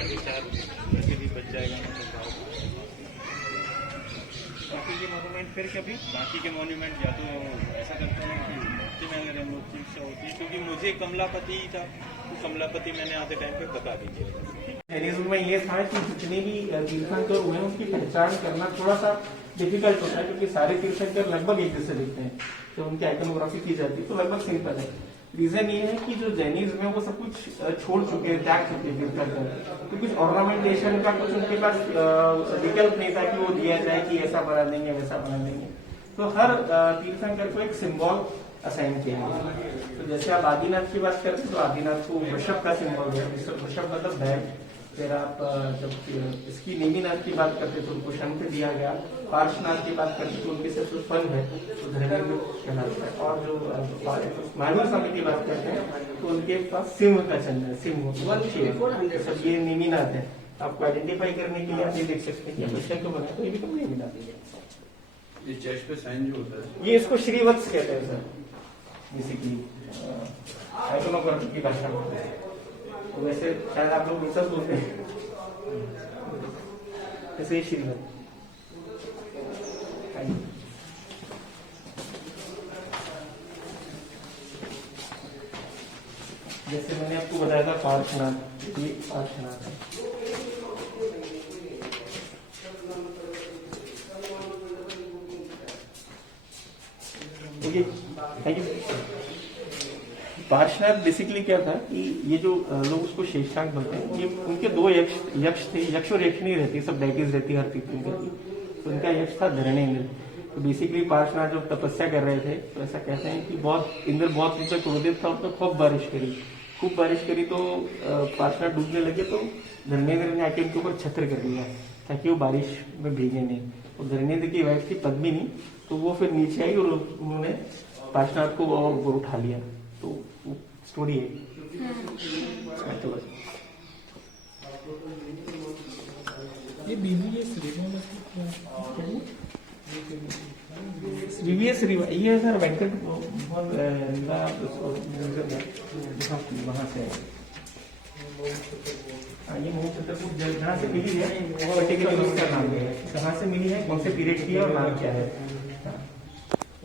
साढ़े 4 वैसे भी बच जाएगा मतलब। बाकी के मोन्यूमेंट फिर कभी बाकी के मोन्यूमेंट या तो ऐसा करते हैं कि मैंने रेमोटिव शो होती है, क्योंकि मुझे कमलापति था तो कमलापति मैंने आधे टाइम पे बता दीजिए। जैनिज्म में ये था कि जितने भी तीर्थंकर हुए हैं उनकी पहचान करना थोड़ा सा डिफिकल्ट होता है, क्योंकि सारे तीर्थंकर लगभग एक जैसे दिखते हैं। जब उनकी आइकनोग्राफी की जाती है तो लगभग सिंपल है। रीजन ये है कि जो जैनिज्म है वो सब कुछ छोड़ चुके हैं, त्याग चुके हैं तीर्थंकर। तो कुछ ऑर्नामेंटेशन का कुछ उनके पास विकल्प नहीं था कि वो दिया जाए कि ऐसा बना देंगे वैसा बना देंगे। तो हर तीर्थंकर को एक सिंबल असाइन किया गया। तो जैसे आप आदिनाथ की बात करते हैं तो आदिनाथ को वृषभ का सिंबल है, वृषभ मतलब बैग। फिर आप जब इसकी नेमिनाथ की बात करते तो उनको शंख दिया गया। पार्श्वनाथ की बात करते तो उनके सिर्फ फल है तो धर्मेंद्र कहलाता है। और जो महावीर स्वामी की बात करते हैं तो उनके पास सिंह का चिन्ह है, सिंह सब ये नेमिनाथ है। आपको आइडेंटिफाई करने के लिए आप ये देख सकते हैं कि शंख बना तो ये भी तो नेमिनाथ है। ये चेस्ट पे साइन जो होता है ये इसको श्रीवत्स कहते हैं सर, बेसिकली आइकनोग्राफी की भाषा में। तो वैसे शायद आप लोग सब बोलते हैं जैसे श्रीवत्स। जैसे मैंने आपको बताया था पार्श्वनाथ, ये पार्श्वनाथ है। Thank you. पार्श्वनाथ बेसिकली क्या था कि ये जो लोग उसको शेषांक बोलते हैं, ये उनके दो यक्ष थे, यक्ष और यक्षिणी रहती, सब डाइटीज रहती हर तीर्थंकर की। तो उनका यक्ष था धरणेन्द्र। तो बेसिकली पार्श्वनाथ जब तपस्या कर रहे थे तो ऐसा कहते हैं कि बहुत इंद्र बहुत उनसे क्रोधित था, उसने खूब बारिश करी तो पार्श्वनाथ डूबने लगे। तो धर्मेंद्र ने आके उनके ऊपर छत्र कर दिया ताकि वो बारिश में भीगे नहीं। तो धर्मेंद्र की वाइफ थी पद्मिनी, तो वो फिर नीचे आई और उन्होंने पार्श्वनाथ को ऊपर उठा लिया। तो स्टोरी है। ये VVS रिवा ये सर वेंकट वहाँ से ये मूल छतरपुर जहाँ से मिली है पर्टिकुलर उसका नाम है, कहाँ से मिली है, कौन से पीरियड की है और नाम क्या है।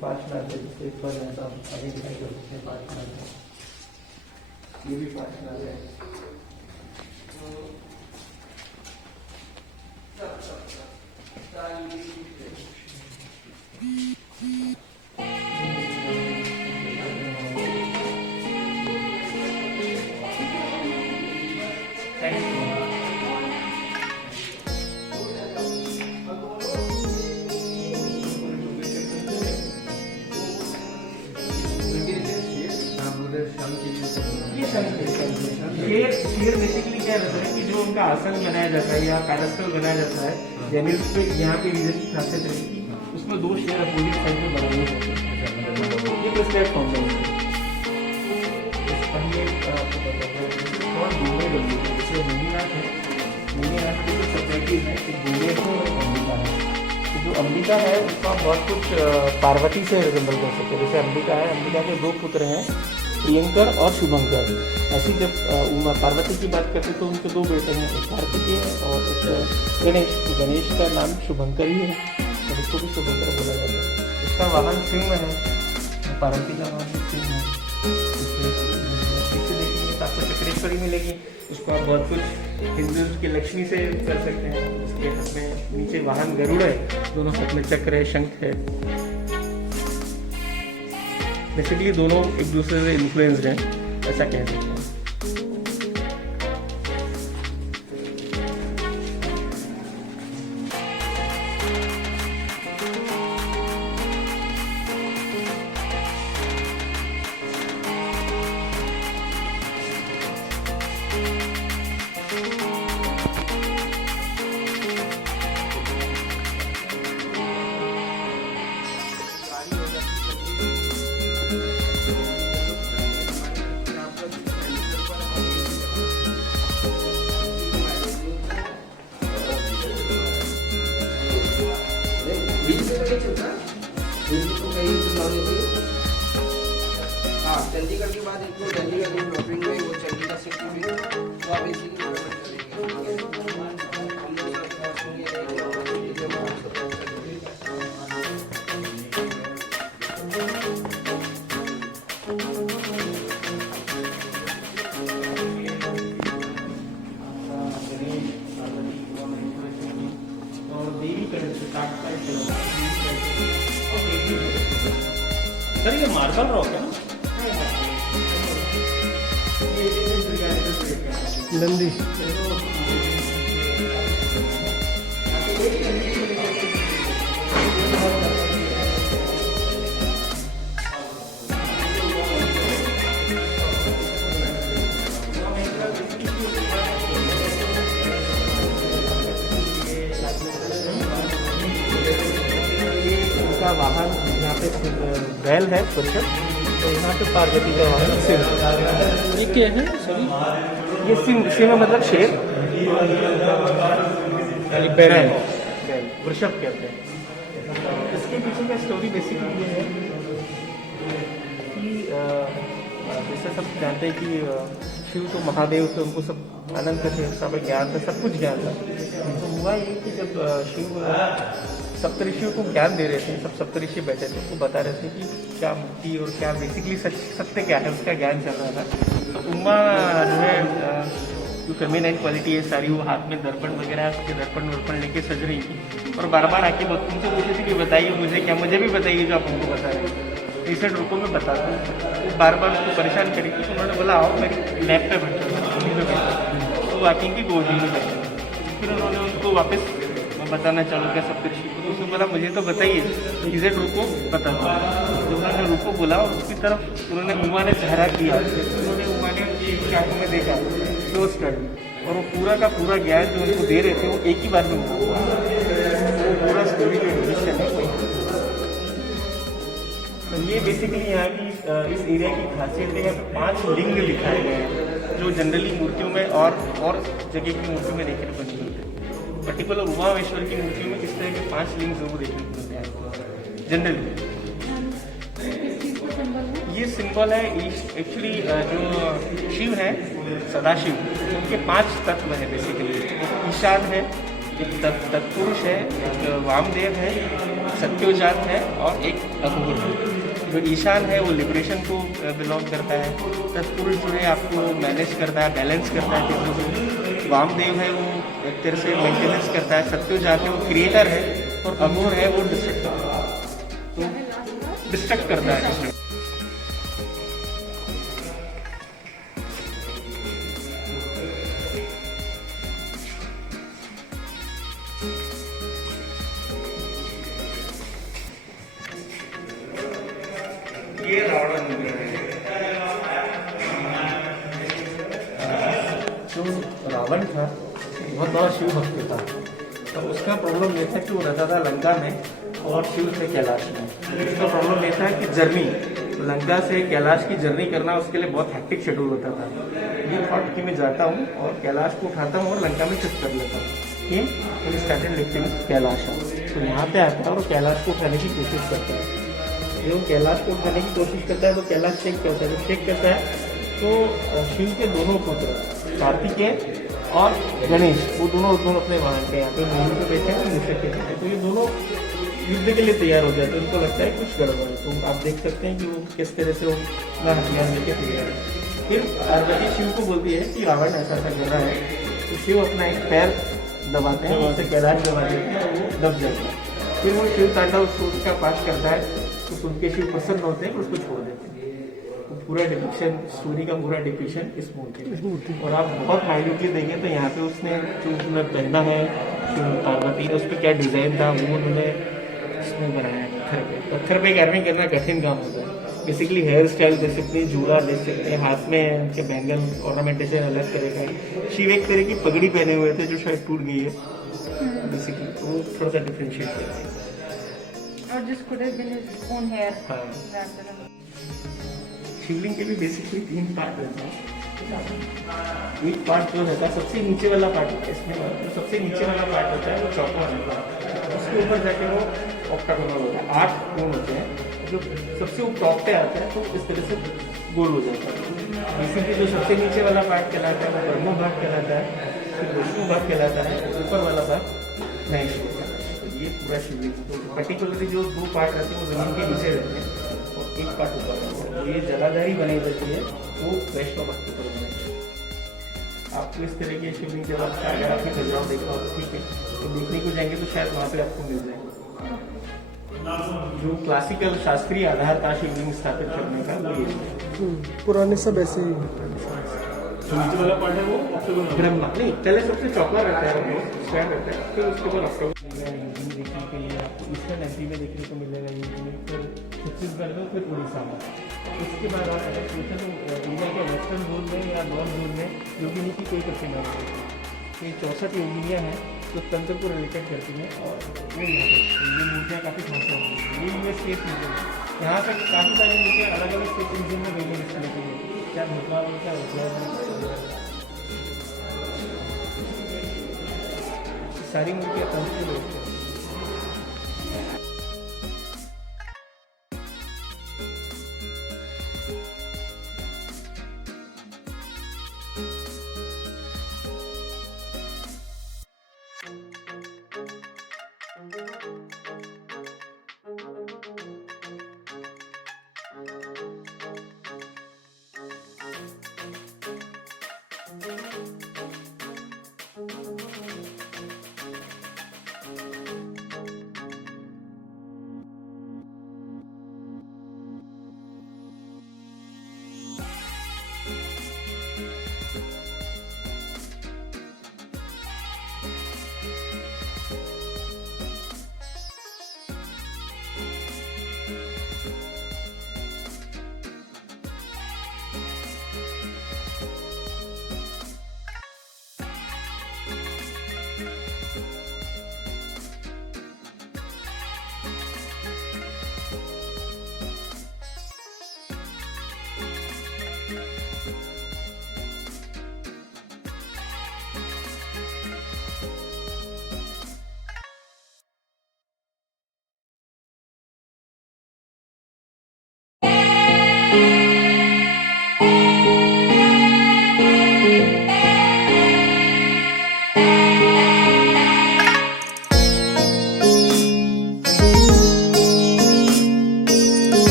पार्श्वनाथ है जिससे पर आगे दिखाई कर सकते हैं। पार्श्वनाथ है, ये भी पार्श्वनाथ है। शेर बेसिकली क्या रहता है कि जो उनका आसन बनाया जाता है या पैरास्टल बनाया जाता है, जैनिज्म पे यहाँ पे रीजन की खासियत रहेगी उसमें दो शेर अपोजिट साइड में बनाए जाते हैं। ये प्रेस्क्राइब फॉर्म है। और दूल्हे बल्ली जैसे नेमिनाथ है, नेमिनाथ के जो सब्जेक्टिव है एक दूल्हे है और अंबिका है। तो जो अंबिका है उसका बहुत कुछ पार्वती से रिजेंबल कर सकते हैं। जैसे अंबिका है, अंबिका के दो पुत्र हैं, प्रियंकर और शुभंकर। ऐसी जब पार्वती की बात करते तो उनके दो बेटे हैं, एक कार्तिकेय और एक गणेश। तो गणेश का नाम शुभंकर ही है और उसको भी शुभंकर बोला जाता है। इसका वाहन सिंह है, पार्वती का वाहन सिंह है। इससे देखेंगे तो आपको चक्रेश्वरी मिलेगी, उसको आप बहुत कुछ हिंदू की लक्ष्मी से कर सकते हैं। उसके हाथ में नीचे वाहन गरुड़ है, दोनों हाथ में चक्र है, शंख है। बेसिकली दोनों एक दूसरे से इन्फ्लुएंस्ड हैं, ऐसा कह सकते हैं। चंडीगढ़ के बाद एक चंडीगढ़ में वो चंडीगढ़ से तो आप इसी और देवी कलर से सर ये मार्बल रॉक है ना? नंदी का वाहन यहाँ पे बैल है पुरुष, तो यहाँ पे पार्वती का वाहन सिंह। ये क्या है सॉरी ये सिंह मतलब शेर, बैल वृषभ कहते हैं। इसके पीछे का स्टोरी बेसिकली ये है कि जैसे सब जानते हैं कि शिव तो महादेव थे, उनको सब अनंत थे, सब ज्ञान था, सब कुछ ज्ञान था। तो हुआ ये कि जब शिव सप्तऋषियों को ज्ञान दे रहे थे, सब सप्तऋषि बैठे थे, उनको बता रहे थे कि क्या मुक्ति और क्या बेसिकली सत्य क्या है, उसका ज्ञान चल रहा था। तो उमा जो है जो फेमिनाइन क्वालिटी है सारी, वो हाथ में दर्पण वगैरह उसके दर्पण वर्पण लेके सज रही थी और बार बार आके उनसे पूछी थी कि बताइए मुझे क्या, मुझे भी बताइए जो आप हमको बता रहे हैं, रिसेंट रूपों में बता दो। वो बार बार उसको परेशान करी थी, तो उन्होंने बोला आओ मेरी लैब पे बैठो, गोदी में बैठो। तो वाकिंग की गोदी में बैठे, फिर उन्होंने उनको वापस बताना चालू किया सब कुछ। तो उसने बोला मुझे तो बताइए, इजेड रूपो बता दो। तो उन्होंने रूपो बोला और उसकी तरफ उन्होंने उमा ने चेहरा किया, उन्होंने उमा ने उनकी आंखों में देखा, क्लोज कर दी, और वो पूरा का पूरा ज्ञान जो उनको दे रहे थे वो एक ही बार में हुआ। वो पूरा स्टोरी जो इंडस्ट्री है वही। तो ये बेसिकली यहाँ की इस एरिया की खासियत है, यहाँ पे 5 लिंग दिखाए गए हैं जो जनरली मूर्तियों में और जगह की मूर्तियों में देखने को नहीं मिलते। पर्टिकुलर उमामेश्वर की मूर्तियों में इस तरह के 5 लिंग जरूर देखने को मिलते हैं जनरली। ये सिंबल है एक्चुअली जो शिव है सदाशिव, उनके 5 तत्व है बेसिकली। एक ईशान है, एक तत्पुरुष है, एक वामदेव है, सत्योजात है और एक अघोर है। जो ईशान है वो लिबरेशन को बिलोंग करता है, तत्पुरुष जो है आपको मैनेज करता है, बैलेंस करता है चीज़ों को, वामदेव है वो एक तरह से मेंटेनेंस करता है, सत्योजात है वो क्रिएटर है, और अघोर है वो डिस्ट्रक्टर, तो डिस्ट्रक्ट करता है। ये रावण जो रावण था बहुत बड़ा शिव भक्त था, तो उसका प्रॉब्लम ये था कि वो रहता था लंका में और शिव से कैलाश में। उसका प्रॉब्लम ये था कि जर्नी लंका से कैलाश की जर्नी करना उसके लिए बहुत हैक्टिक शेड्यूल होता था। ये थॉट कि मैं जाता हूँ और कैलाश को उठाता हूँ और लंका में शिफ्ट कर लेता हूँ। ये स्टार्टेड लिफ्टिंग कैलाश, तो यहाँ पे आता है और कैलाश को उठाने की कोशिश करता है। जो कैलाश को उठाने की कोशिश करता है तो कैलाश शेक करता है, जब शेक करता है तो शिव के दोनों पुत्र कार्तिकेय और गणेश वो दोनों अपने वहाँ के यहाँ पे मूल पे बैठे हैं, मूषक के बैठे, तो ये दोनों युद्ध के लिए तैयार हो जाते हैं। उनको लगता है कुछ गड़बड़ है, तो आप देख सकते हैं कि वो किस तरह से वो अपना हथियार लेके तैयार है। फिर पार्वती शिव को बोलती है कि रावण ऐसा कर रहा है, तो शिव अपना एक पैर दबाते हैं, उससे कैलाश दबा देते हैं और वो दब जाता है। फिर वो शिव तांडव उसका पाठ करता है, तो सुन के शिव प्रसन्न होते हैं और उसको छोड़ देते हैं। तो पूरा डिपिक्शन स्टोरी का पूरा डिपिक्शन इस मूर्ति में, और आप बहुत माइन्यूटली देखें तो यहाँ पे उसने जो उसने पहना है शिव पार्वती ने, उस पर क्या डिजाइन था वो उन्होंने इसमें बनाया है पत्थर पे कार्विंग करना कठिन काम होता है। बेसिकली हेयर स्टाइल दे सकते हैं, जूड़ा दे सकते हैं, हाथ में उनके बैंगल ऑर्नामेंटेशन अलग तरह का। शिव एक तरह की पगड़ी पहने हुए थे जो शायद टूट गई है बेसिकली, तो वो थोड़ा सा डिफ्रेंशिएट करता है। Or this could have been his own hair. हाँ। rather than- शिवलिंग के भी बेसिकली 3 पार्ट रहते हैं। एक पार्ट जो रहता है सबसे नीचे वाला पार्ट होता है इसमें, तो सबसे नीचे वाला पार्ट होता है वो चौकोन होता है, उसके ऊपर जाके वो ऑक्टागोनल होता है, 8 कोण होते हैं। जो सबसे ऊपर टॉप पे आता है तो इस तरह से गोल हो जाता है। बेसिकली जो सबसे नीचे वाला पार्ट कहलाता है वो ब्रह्मो भाग कहलाता है, फिर विष्णु भाग कहलाता है, ऊपर वाला भाग महेश भाग कहलाता है। तो ये पूरा शिवलिंग, तो पर्टिकुलरली जो 2 पार्ट रहते हैं वो जमीन के नीचे रहते हैं और 1 पार्ट ऊपर रहता है। तो ये जलाधारी बनाई जाती है वो वैष्णव भक्त पर बनाई जाती है। आपको इस तरह की शिवलिंग जब आप अगर आपने खजुराहो देखा हो तो ठीक है, तो देखने को जाएंगे तो शायद वहाँ पे आपको मिल जाएगा। जो क्लासिकल शास्त्रीय आधार था शिवलिंग स्थापित करने का वो ये है। पुराने सब ऐसे ही जो नीचे वाला पार्ट है वो ब्रह्मा नहीं, पहले सबसे चौका रहता है वो स्क्वायर रहता है, फिर उसके बाद ऑक्टोबर देखने के लिए आपको ईस्टर्न एमपी में देखने को मिलेगा ये, फिर छत्तीसगढ़ में, फिर उड़ीसा में। उसके बाद आप अगर पूछें तो इंडिया के वेस्टर्न जोन में या नॉर्थ जोन में योगिनी की कोई प्रतिमा नहीं है। ये 64 योगिनियाँ हैं जो तंत्र को रिलेटेड करती हैं और वो यहाँ पर ये मूर्तियाँ काफ़ी खास होती हैं। ये यूएस स्टेट म्यूजियम है, यहाँ तक काफ़ी सारी मूर्तियाँ अलग अलग स्टेट म्यूजियम में गई हैं इस तरह की, क्या भोपाल में, क्या सारी मूर्तियाँ तंत्र को रिलेटेड।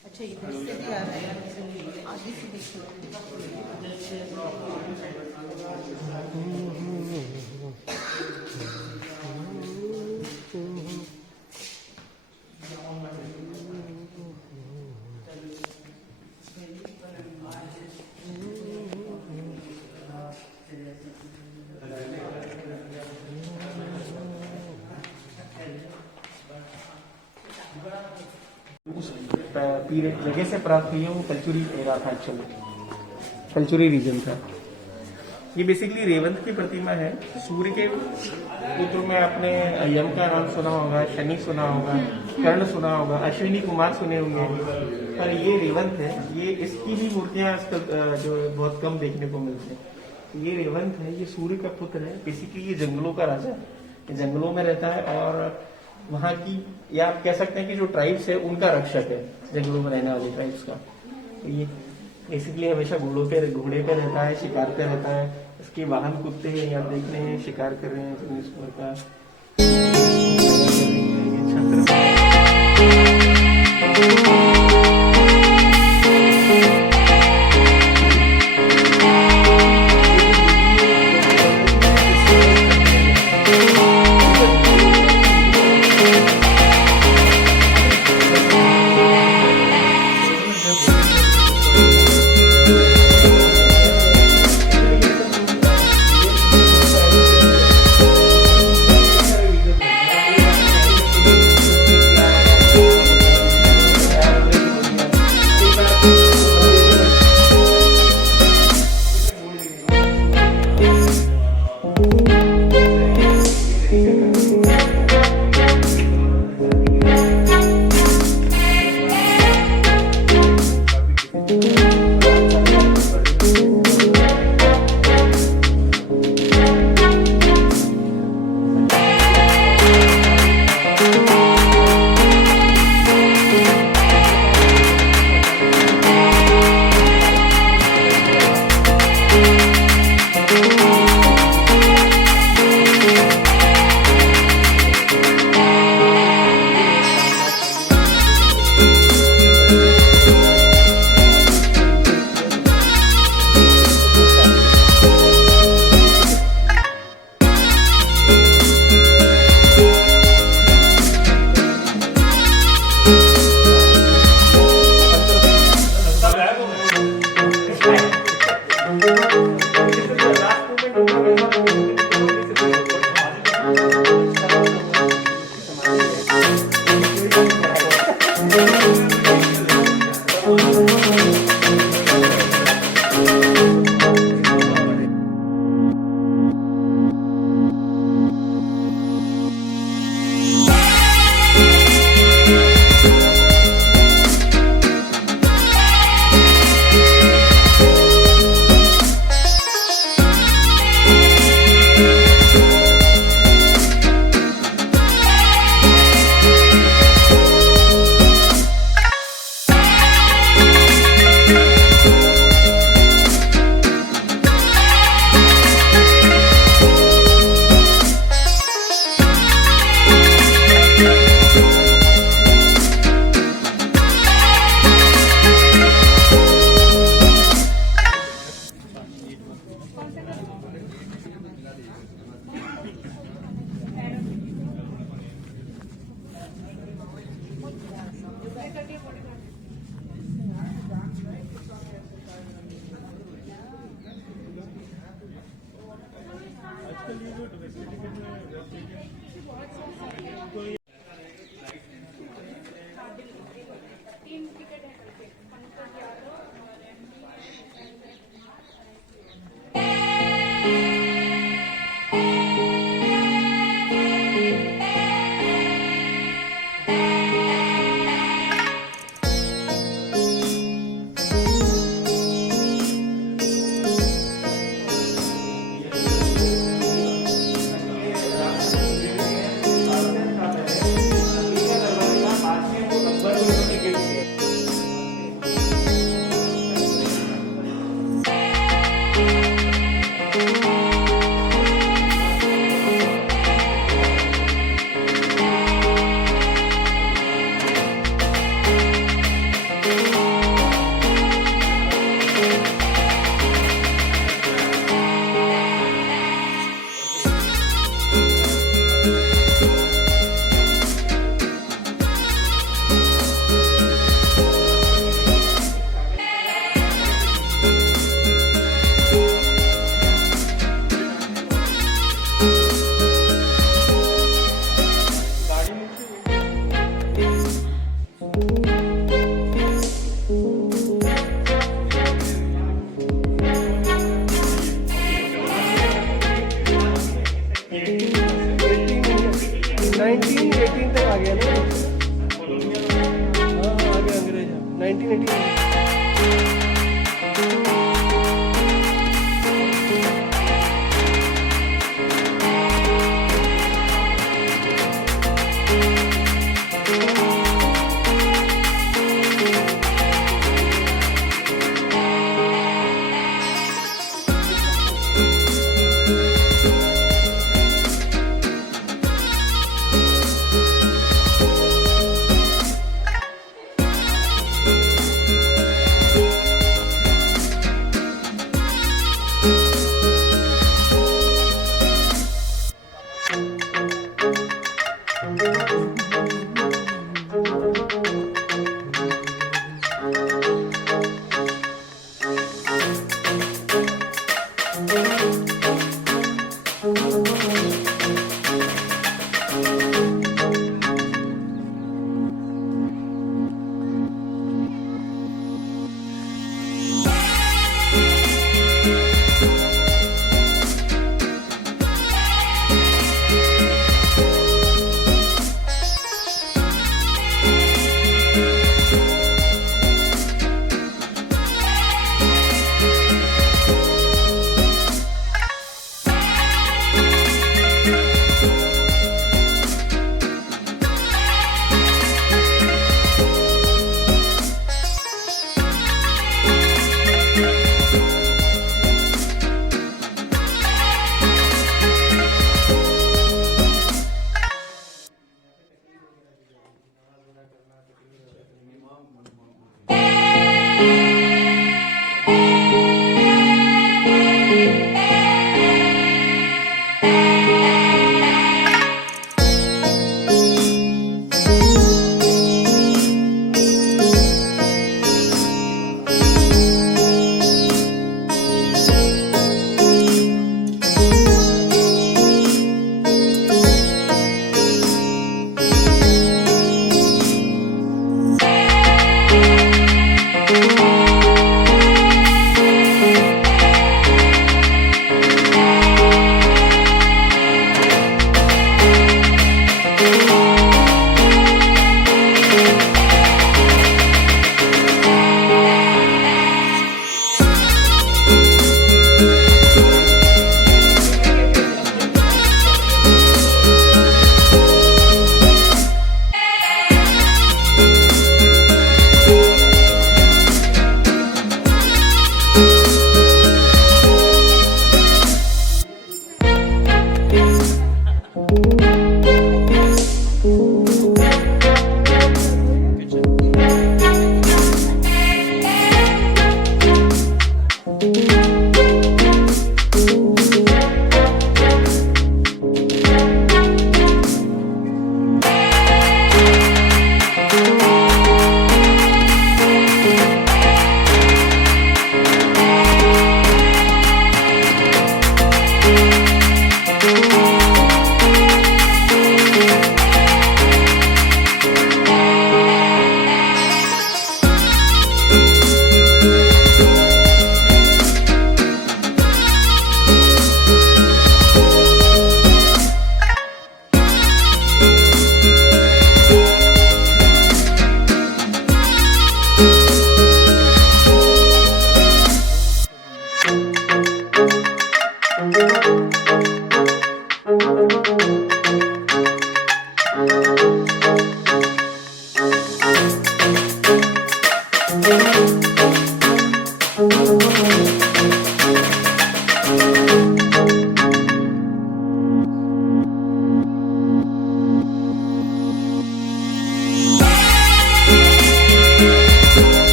अच्छा इधर से भी आ रहा है, आगे से देखो। पीरियड जगह से प्राप्त हुई है वो कल्चुरी एरा था, एक्चुअली कल्चुरी रीजन था। ये बेसिकली रेवंत की प्रतिमा है। सूर्य के पुत्र में आपने यम का नाम सुना होगा, शनि सुना होगा, कर्ण सुना होगा, अश्विनी कुमार सुने होंगे, पर ये रेवंत है। ये इसकी भी मूर्तियां आजकल जो बहुत कम देखने को मिलती है। ये रेवंत है, ये सूर्य का पुत्र है। बेसिकली ये जंगलों का राजा है, ये जंगलों में रहता है और वहाँ की, या आप कह सकते हैं कि जो ट्राइब्स है उनका रक्षक है, जंगलों में रहने वाली ट्राइब्स का। तो ये बेसिकली हमेशा घोड़े पे रहता है, शिकार पे रहता है। इसके वाहन कुत्ते हैं, आप देख रहे हैं शिकार कर रहे हैं जंगलेश्वर का। ये छत्र 1918 तक आ गया ना। हाँ हाँ आ गया अंग्रेज 1918।